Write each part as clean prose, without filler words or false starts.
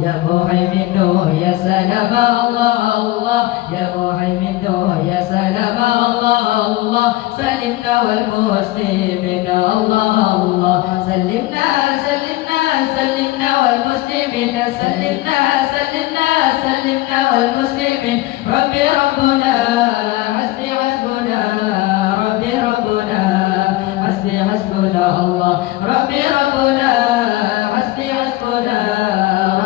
يا مهيمن يا سلام الله الله يا مهيمن يا سلام الله الله سلمنا والمسلمين الله الله سلمنا سلمنا سلمنا والمسلمين سلمنا سلمنا سلمنا والمسلمين ربي ربنا حسبي حسبنا ربي ربنا حسبي حسبنا الله ربي ربنا حسبي حسبنا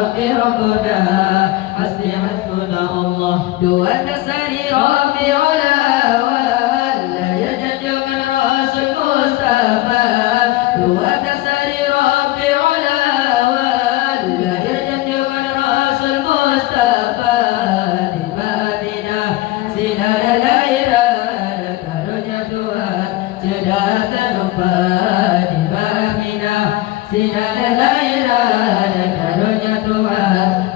ربي ربنا حسبي حسبنا الله دعاء نسري ربي على ولا يجد من راس المصطفى دعاء نسري ربي على ولا يجد من راس المصطفى لبابنا سنان لا إله كرجتها جدات نبات لبابنا سنان لا إله كرجتها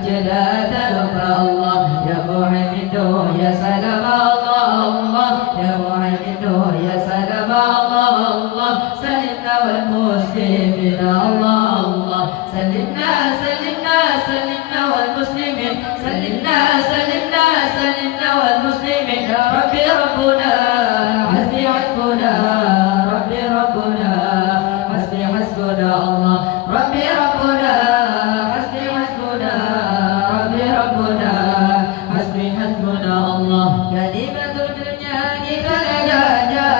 جدات نبات الله يا محمد يا سلام الله الله يا محمد يا سلام الله الله سلمنا والمسلمين الله الله سلمنا سلمنا سلمنا والمسلمين سلمنا سلمنا سلمنا والمسلمين ربي ربنا حسبي حسبنا ربي ربنا حسبي حسبنا الله ربي ربنا حسبي حسبنا ربي ربنا حسبي حسبنا الله كلمة الجنان كنجاجا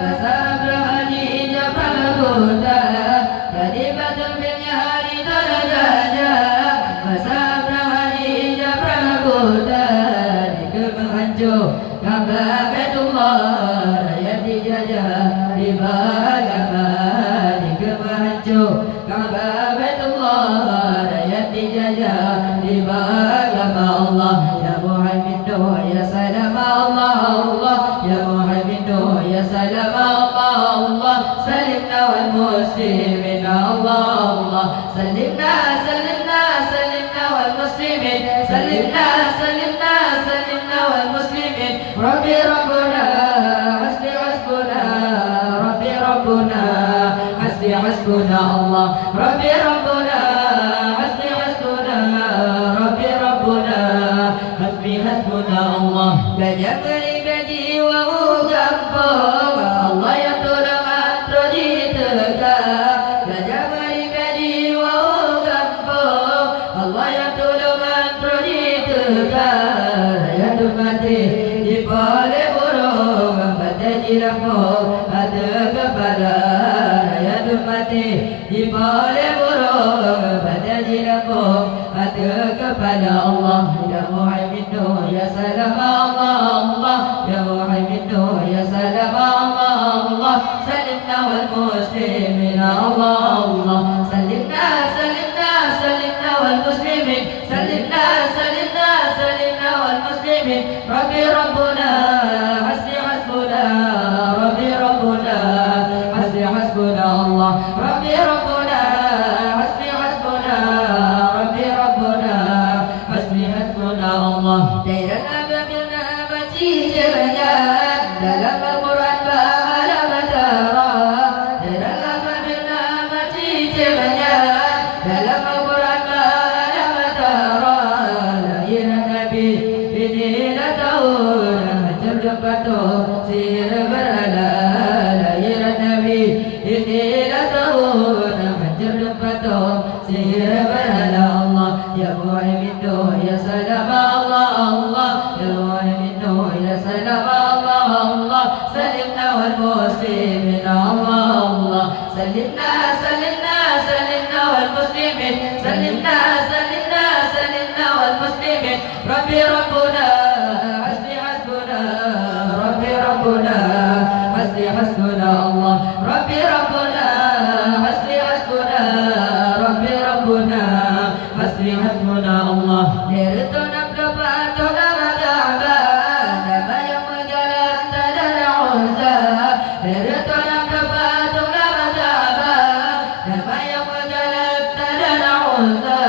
فساب هدي جبل الهدى كلمة الجنان كنجاجا فساب هدي جبل الهدى لكم هنجو كما بيت الله يدي جاجا لبايا لكم هنجو كما بيت الله يدي جاجا لبايا الله يا محمد يا سلام الله الله يا محمد يا سلام الله الله سلمنا والمسلمين الله الله سلمنا سلمنا سلمنا والمسلمين سلمنا سلمنا سلمنا والمسلمين ربي ربنا حسبي حسبنا ربي ربنا حسبي حسبنا الله ربي ربنا حسبي حسبنا ربي ربنا حسبي حسبنا الله كجبل بدي وأوقفه الله يطول ما تريدك كجبل بدي وأوقفه الله يطول ما تريدك يا دمتي جبال برو بدجرمو أدك بلا يا دمتي جبال برو بدجرمو أدك بلا الله يا محمد يا سلام الله الله يا محمد يا سلام الله الله سلمنا والمسلمين الله الله سلمنا سلمنا سلمنا والمسلمين سلمنا سلمنا سلمنا والمسلمين ربي ربنا حسبي حسبنا ربي ربنا حسبي حسبنا الله ربي ربنا حسبي حسبنا ربي ربنا حسبي حسبنا الله دير الأبدنا متي جبنان دلم القرآن بألم ترى دير الأبدنا متي جبنان دلم القرآن بألم ترى لئن النبي بدين تهون جبته سير برلا لئن النبي بدين تهون جبته سير برلا الله يا محمد يا سلام الله الله يا محمد يا سلام الله الله سلمنا والمسلمين الله الله سلمنا سلمنا سلمنا والمسلمين سلمنا سلمنا سلمنا والمسلمين ربي ربنا حسبي حسبنا ربي ربنا حسبي حسبنا الله ربي ربنا حسبي حسبنا ربي ربنا حسبي حسبنا الله نرتنا بكباتنا مدعبان ما يمجلن تدرعوزا نرتنا بكباتنا مدعبان ما يمجلن تدرعوزا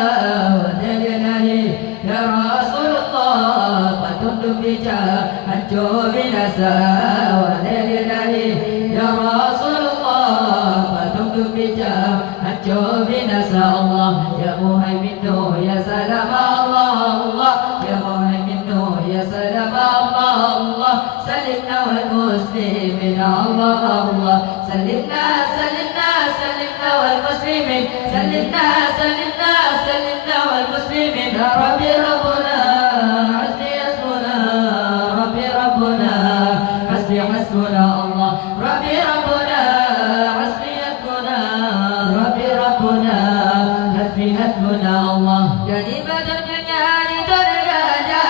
ودلني يا رسول الله فتند بجا أنجو بنسا ودلني يا رسول الله فتند بجا أنجو بنسا الله يا مهيمن يا سلام الله الله يا مهيمن يا سلام الله الله سلمنا والمسلمين الله الله سلمنا سلمنا سلمنا والمسلمين سلمنا سلمنا سلمنا والمسلمين ربي ربنا حسبي حسبنا ربي ربنا حسبي حسبنا الله ربي ربنا حسبي حسبنا ربي ربنا حسبي حسبنا الله jadi badannya di tergada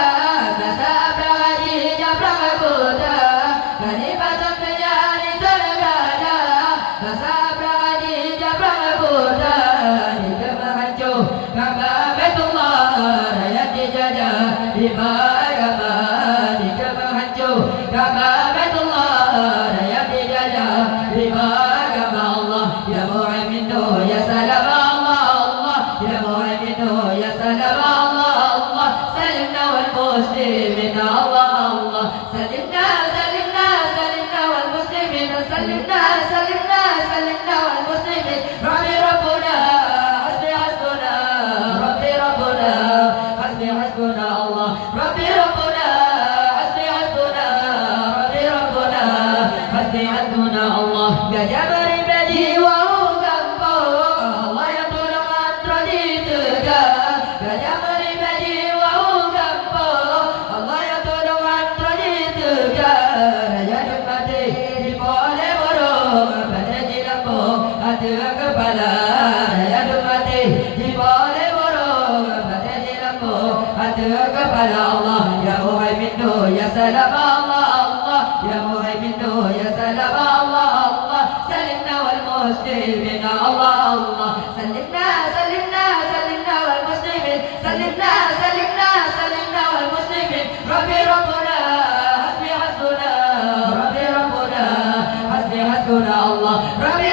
kasab lagi jabra buta jadi badannya di tergada kasab lagi jabra buta di kemahancur Ka'bah Baitullah raya dijajah di Bagaba di kemahancur Ka'bah Baitullah raya dijajah di Bagaba Allah ya Mu'min ya salam Allah Allah ya Mu'min ya salam Allah Allah salimna wal muslimin Allah Allah salimna salimna salimna wal muslimin salimna salimna salimna wal muslimin Rabbi Rabbuna hasbi hasbuna Rabbi Rabbuna hasbi hasbuna Allah Rabbi Rabbuna hasbi hasbuna Rabbi Rabbuna hasbi hasbuna Allah gajah beribadi wau gampang Allah yang tolong antara di tegak gajah beribadi wau gampang Allah yang tolong antara di tegak raja duk mati di pole borong pada di lampung hati kepala raja duk mati di pole borong pada di lampung hati kepala Allah ya Muhaimin ya salam Allah Allah ya Muhaimin ya salam Allah Allah salimna wal muslimin Allah Allah salimna salimna salimna wal muslimin salimna salimna salimna wal muslimin Rabbi Rabbuna hasbi hasbuna Rabbi Rabbuna hasbi hasbuna Allah Rabbi